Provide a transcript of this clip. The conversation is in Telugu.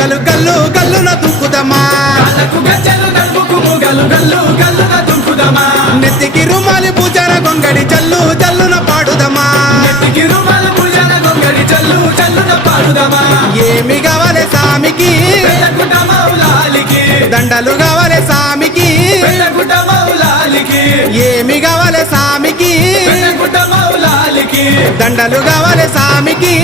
గలు గల్లు గల్లున దుక్కుదమా నెత్తికి రుమాలి పూజన గొంగడి జల్లు జల్లున పాడుదమా ఏమి కావాలి సామికి దండలు కావాలి సామికి ఏమి కావాలి సామికి దండలు కావాలి సామికి